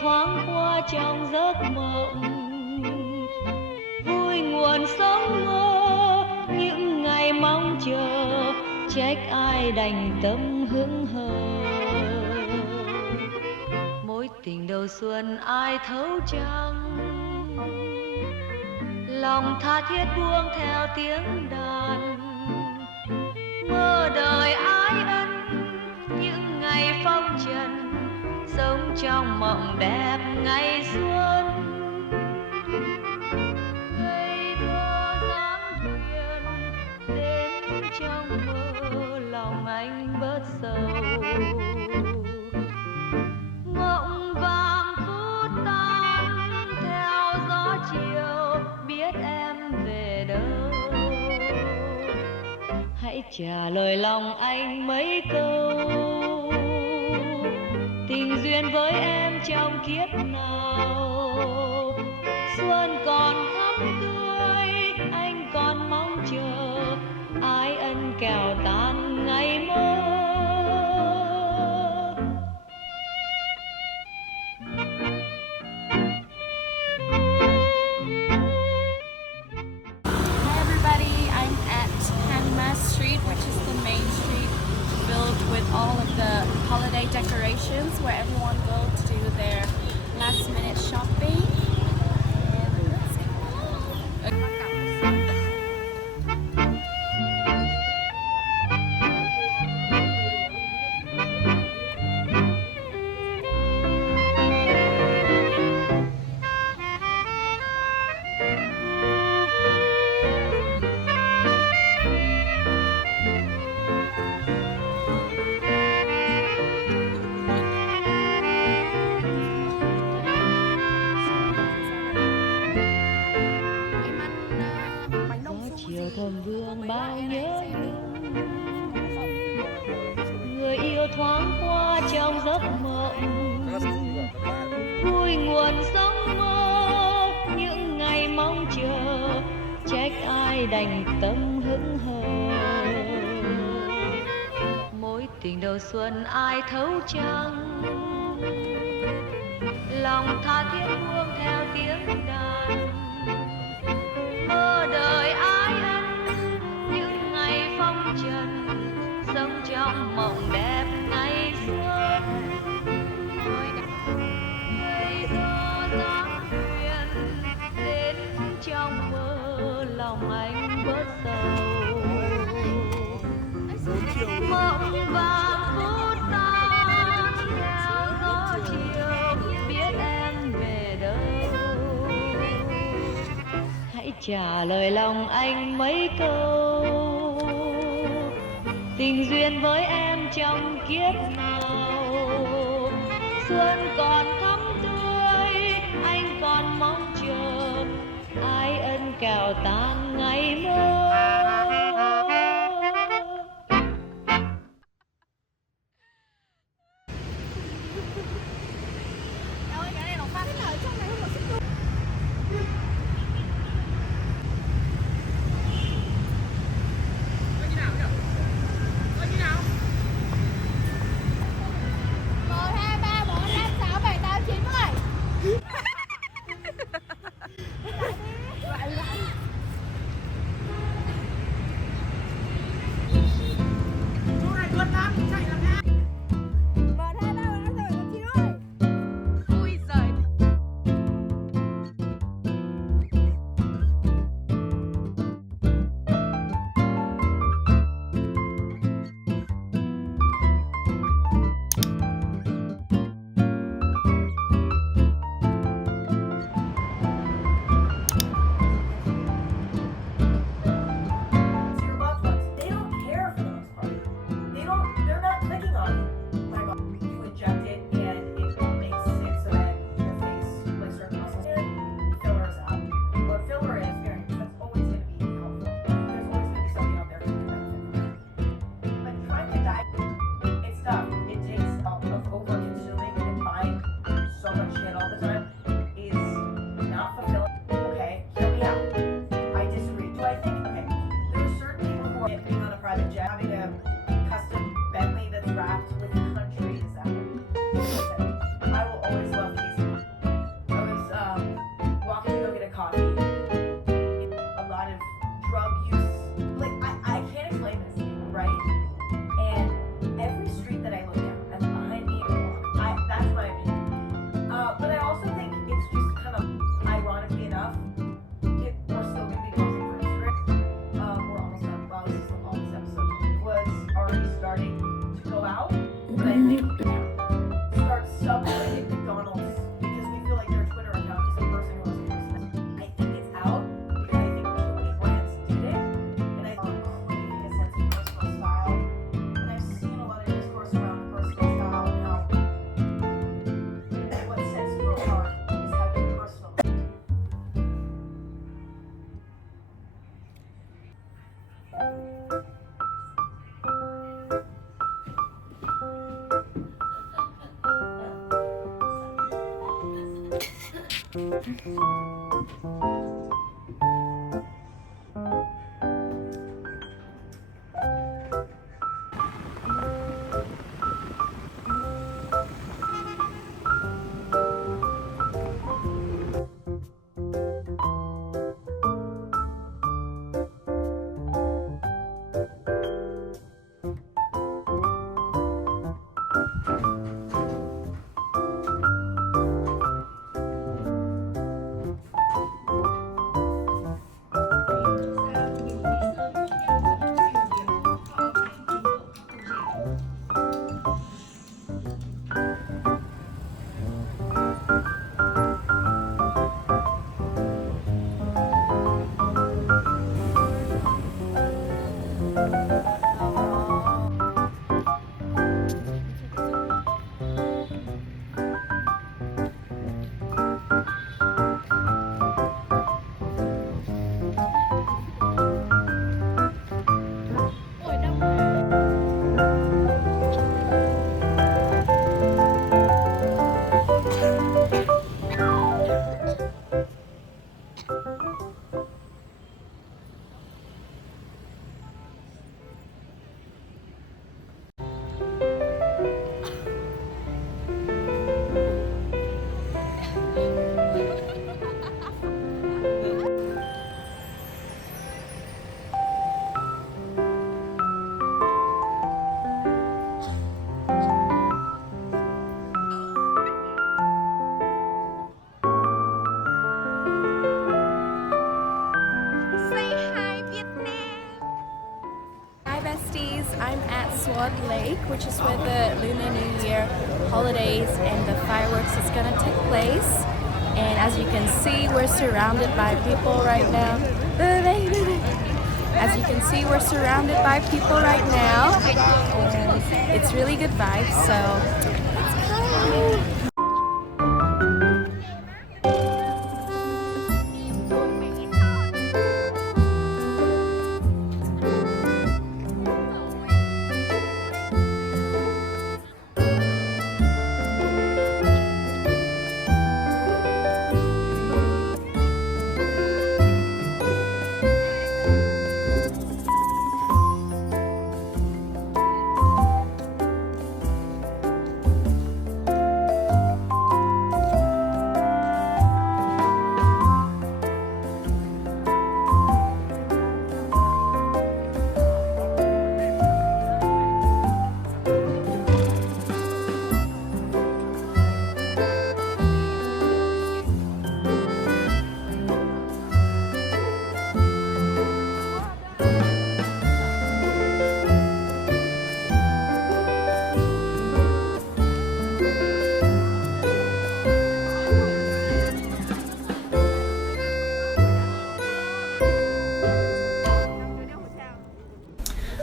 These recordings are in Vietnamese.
thoáng qua trong giấc mộng, vui nguồn sống mơ những ngày mong chờ, trách ai đành tâm hững hờ. Mối tình đầu xuân ai thấu chăng, lòng tha thiết buông theo tiếng đàn, mơ đời ái ân những ngày phong trần, sống trong mộng đẹp ngày xuân. Ngây thơ dáng thuyền đến trong mơ, lòng anh bớt sầu. Mộng vàng phút tan theo gió chiều, biết em về đâu. Hãy trả lời lòng anh mấy câu, tình duyên với em trong kiếp nào. Xuân còn thắm tươi, anh còn mong chờ, ái ân kẻo tan ngày mơ. All of the holiday decorations where everyone goes to do their last minute shopping. And let's go along. Thầm vương bao nhớ nhung, người yêu thoáng qua trong giấc mộng, vui nguồn sống mơ những ngày mong chờ, trách ai đành tâm hững hờ. Mối tình đầu xuân ai thấu chăng, lòng tha thiết buông theo tiếng đàn, mơ đời ái ân những ngày phong trần, sống trong mộng đẹp ngày xuân. Ngây thơ dáng thuyền đến trong mơ, lòng anh bớt sầu. Mộng vàng phút tan theo gió chiều, biết em về đâu. Hãy trả lời lòng anh mấy câu, tình duyên với em trong kiếp nào. Xuân còn thắm tươi, anh còn mong chờ, ái ân kẻo tan ngày mơ. I'm at Xuan Lake, which is where the Lunar New Year holidays and the fireworks is gonna take place. And as you can see, we're surrounded by people right now. As you can see, we're surrounded by people right now. And it's really good vibes, so let's go.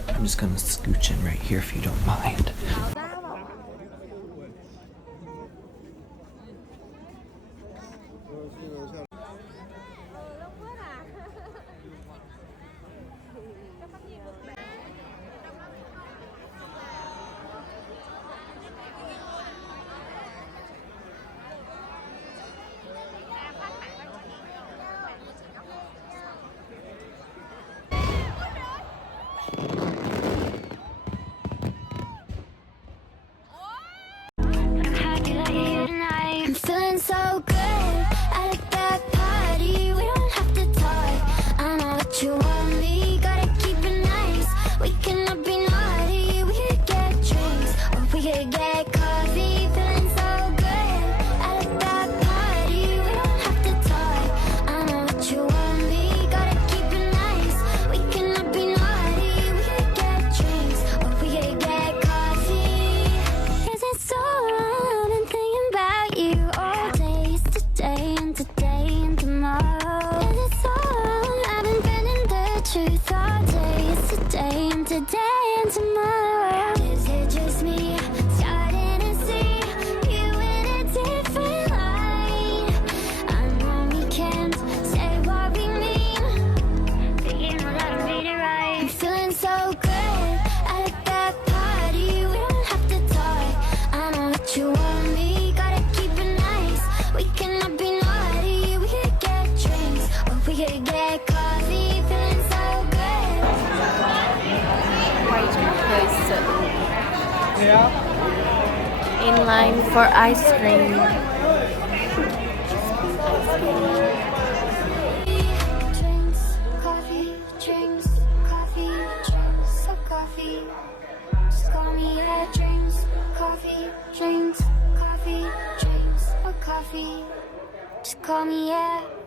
I'm just gonna scooch in right here if you don't mind. I'm feeling so good at a bad party. We don't have to talk. I know what you want me. Gotta keep it nice. We cannot be naughty. We could get drinks or we could get coffee. Feeling so good at a bad party. We don't have to talk. I know what you want me. Gotta keep it nice. We cannot be naughty. We could get drinks or we could get coffee. Is it so wrong? I've been thinking about you all day, yesterday and today and tomorrow. Is it so wrong? I've been feeling In line for ice cream. Drinks, coffee, drinks, coffee, drinks, coffee. Just call me at drinks, coffee, drinks, coffee, drinks, coffee. Just call me at.